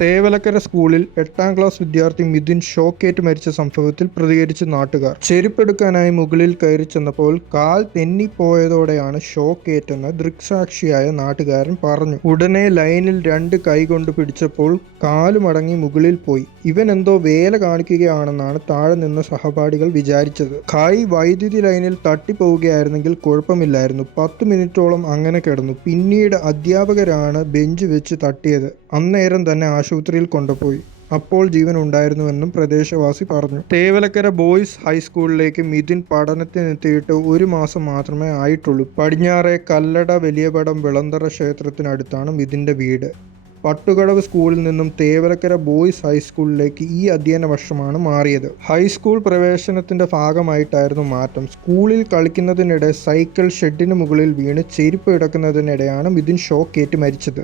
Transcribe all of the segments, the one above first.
തേവലക്കര സ്കൂളിൽ എട്ടാം ക്ലാസ് വിദ്യാർത്ഥി മിഥുൻ ഷോക്കേറ്റ് മരിച്ച സംഭവത്തിൽ പ്രതികരിച്ച് നാട്ടുകാർ. ചെരുപ്പെടുക്കാനായി മുകളിൽ കയറി ചെന്നപ്പോൾ കാൽ തെന്നിപ്പോയതോടെയാണ് ഷോക്കേറ്റെന്ന് ദൃക്സാക്ഷിയായ നാട്ടുകാരൻ പറഞ്ഞു. ഉടനെ ലൈനിൽ രണ്ട് കൈ കൊണ്ട് പിടിച്ചപ്പോൾ കാലുമടങ്ങി മുകളിൽ പോയി. ഇവൻ എന്തോ വേല കാണിക്കുകയാണെന്നാണ് താഴെ നിന്ന സഹപാഠികൾ വിചാരിച്ചത്. കൈ വൈദ്യുതി ലൈനിൽ തട്ടിപ്പോവുകയായിരുന്നെങ്കിൽ കുഴപ്പമില്ലായിരുന്നു. പത്ത് മിനിറ്റോളം അങ്ങനെ കിടന്നു. പിന്നീട് അധ്യാപകരാണ് ബെഞ്ച് വെച്ച് തട്ടിയത്. അന്നേരം തന്നെ ആശുപത്രിയിൽ കൊണ്ടുപോയി. അപ്പോൾ ജീവൻ ഉണ്ടായിരുന്നുവെന്നും പ്രദേശവാസി പറഞ്ഞു. തേവലക്കര ബോയ്സ് ഹൈസ്കൂളിലേക്ക് മിഥുൻ പഠനത്തിനെത്തിയിട്ട് ഒരു മാസം മാത്രമേ ആയിട്ടുള്ളൂ. പടിഞ്ഞാറെ കല്ലട വലിയപടം വിളന്തറ ക്ഷേത്രത്തിനടുത്താണ് മിഥുന്റെ വീട്. പട്ടുകടവ് സ്കൂളിൽ നിന്നും തേവലക്കര ബോയ്സ് ഹൈസ്കൂളിലേക്ക് ഈ അധ്യയന വർഷമാണ് മാറിയത്. ഹൈസ്കൂൾ പ്രവേശനത്തിന്റെ ഭാഗമായിട്ടായിരുന്നു മാറ്റം. സ്കൂളിൽ കളിക്കുന്നതിനിടെ സൈക്കിൾ ഷെഡിന് മുകളിൽ വീണ് ചെരുപ്പ് ഇടക്കുന്നതിനിടെയാണ് മിഥുൻ ഷോക്കേറ്റ് മരിച്ചത്.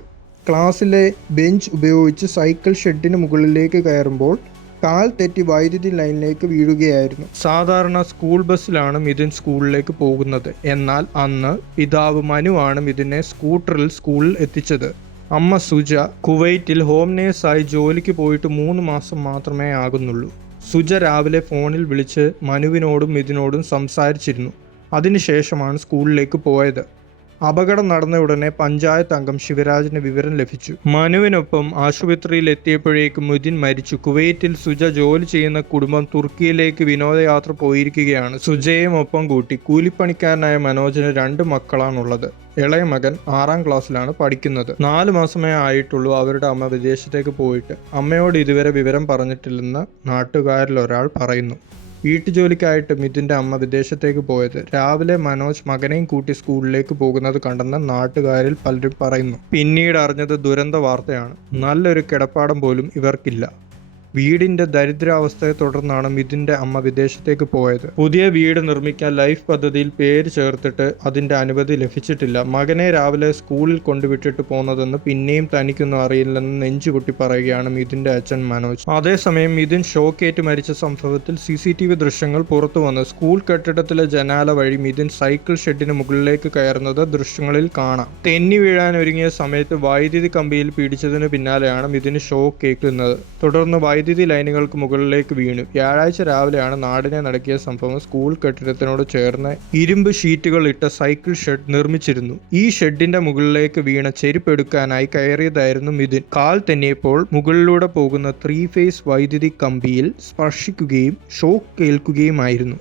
ക്ലാസ്സിലെ ബെഞ്ച് ഉപയോഗിച്ച് സൈക്കിൾ ഷെഡിന് മുകളിലേക്ക് കയറുമ്പോൾ കാൽ തെറ്റി വൈദ്യുതി ലൈനിലേക്ക് വീഴുകയായിരുന്നു. സാധാരണ സ്കൂൾ ബസ്സിലാണ് മിഥുൻ സ്കൂളിലേക്ക് പോകുന്നത്. എന്നാൽ അന്ന് പിതാവ് മനുവാണ് മിഥുനെ സ്കൂട്ടറിൽ സ്കൂളിൽ എത്തിച്ചത്. അമ്മ സുജ കുവൈറ്റിൽ ഹോം നേഴ്സായി ജോലിക്ക് പോയിട്ട് മൂന്ന് മാസം മാത്രമേ ആകുന്നുള്ളൂ. സുജ രാവിലെ ഫോണിൽ വിളിച്ച് മനുവിനോടും മിഥുനോടും സംസാരിച്ചിരുന്നു. അതിനുശേഷമാണ് സ്കൂളിലേക്ക് പോയത്. അപകടം നടന്ന ഉടനെ പഞ്ചായത്ത് അംഗം ശിവരാജിന് വിവരം ലഭിച്ചു. മനുവിനൊപ്പം ആശുപത്രിയിൽ എത്തിയപ്പോഴേക്കും മുദിൻ മരിച്ചു. കുവൈറ്റിൽ സുജ ജോലി ചെയ്യുന്ന കുടുംബം തുർക്കിയിലേക്ക് വിനോദയാത്ര പോയിരിക്കുകയാണ്. സുജയും ഒപ്പം കൂട്ടി കൂലിപ്പണിക്കാരനായ മനോജിന് രണ്ട് മക്കളാണുള്ളത്. ഇളയ മകൻ ആറാം ക്ലാസ്സിലാണ് പഠിക്കുന്നത്. നാല് മാസമേ ആയിട്ടുള്ളൂ അവരുടെ അമ്മ വിദേശത്തേക്ക് പോയിട്ട്. അമ്മയോട് ഇതുവരെ വിവരം പറഞ്ഞിട്ടില്ലെന്ന് നാട്ടുകാരിലൊരാൾ പറയുന്നു. വീട്ടുജോലിക്കായിട്ട് മിഥുന്റെ അമ്മ വിദേശത്തേക്ക് പോയത്. രാവിലെ മനോജ് മകനെയും കൂട്ടി സ്കൂളിലേക്ക് പോകുന്നത് കണ്ടെന്ന് നാട്ടുകാരിൽ പലരും പറയുന്നു. പിന്നീട് അറിഞ്ഞത് ദുരന്ത വാർത്തയാണ്. നല്ലൊരു കിടപ്പാടം പോലും ഇവർക്കില്ല. വീടിന്റെ ദരിദ്രാവസ്ഥയെ തുടർന്നാണ് മിഥുന്റെ അമ്മ വിദേശത്തേക്ക് പോയത്. പുതിയ വീട് നിർമ്മിക്കാൻ ലൈഫ് പദ്ധതിയിൽ പേര് ചേർത്തിട്ട് അതിന്റെ അനുമതി ലഭിച്ചിട്ടില്ല. മകനെ രാവിലെ സ്കൂളിൽ കൊണ്ടുവിട്ടിട്ട് പോന്നതെന്ന് പിന്നെയും തനിക്കൊന്നും അറിയില്ലെന്ന് നെഞ്ചുകുട്ടി പറയുകയാണ് മിഥുന്റെ അച്ഛൻ മനോജ്. അതേസമയം മിഥുൻ ഷോക്കേറ്റ് മരിച്ച സംഭവത്തിൽ സി സി ടി വി ദൃശ്യങ്ങൾ പുറത്തു വന്ന് സ്കൂൾ കെട്ടിടത്തിലെ ജനാല വഴി മിഥുൻ സൈക്കിൾ ഷെഡിന് മുകളിലേക്ക് കയറുന്നത് ദൃശ്യങ്ങളിൽ കാണാം. തെന്നി വീഴാൻ ഒരുങ്ങിയ സമയത്ത് വൈദ്യുതി കമ്പിയിൽ പിടിച്ചതിന് പിന്നാലെയാണ് മിഥുന് ഷോക്ക് കേൾക്കുന്നത് തുടർന്ന് വൈദ്യുതി ലൈനുകൾക്ക് മുകളിലേക്ക് വീണു. വ്യാഴാഴ്ച രാവിലെയാണ് നാടിനെ നടക്കിയ സംഭവം സ്കൂൾ കെട്ടിടത്തിനോട് ചേർന്ന് ഇരുമ്പ് ഷീറ്റുകൾ ഇട്ട സൈക്കിൾ ഷെഡ് നിർമ്മിച്ചിരുന്നു. ഈ ഷെഡിന്റെ മുകളിലേക്ക് വീണ ചെരുപ്പ് എടുക്കാനായി കയറിയതായിരുന്നു മിഥുൻ. കാൽ തന്നെയപ്പോൾ മുകളിലൂടെ പോകുന്ന ത്രീ ഫേസ് വൈദ്യുതി കമ്പിയിൽ സ്പർശിക്കുകയും ഷോക്ക് കേൾക്കുകയുമായിരുന്നു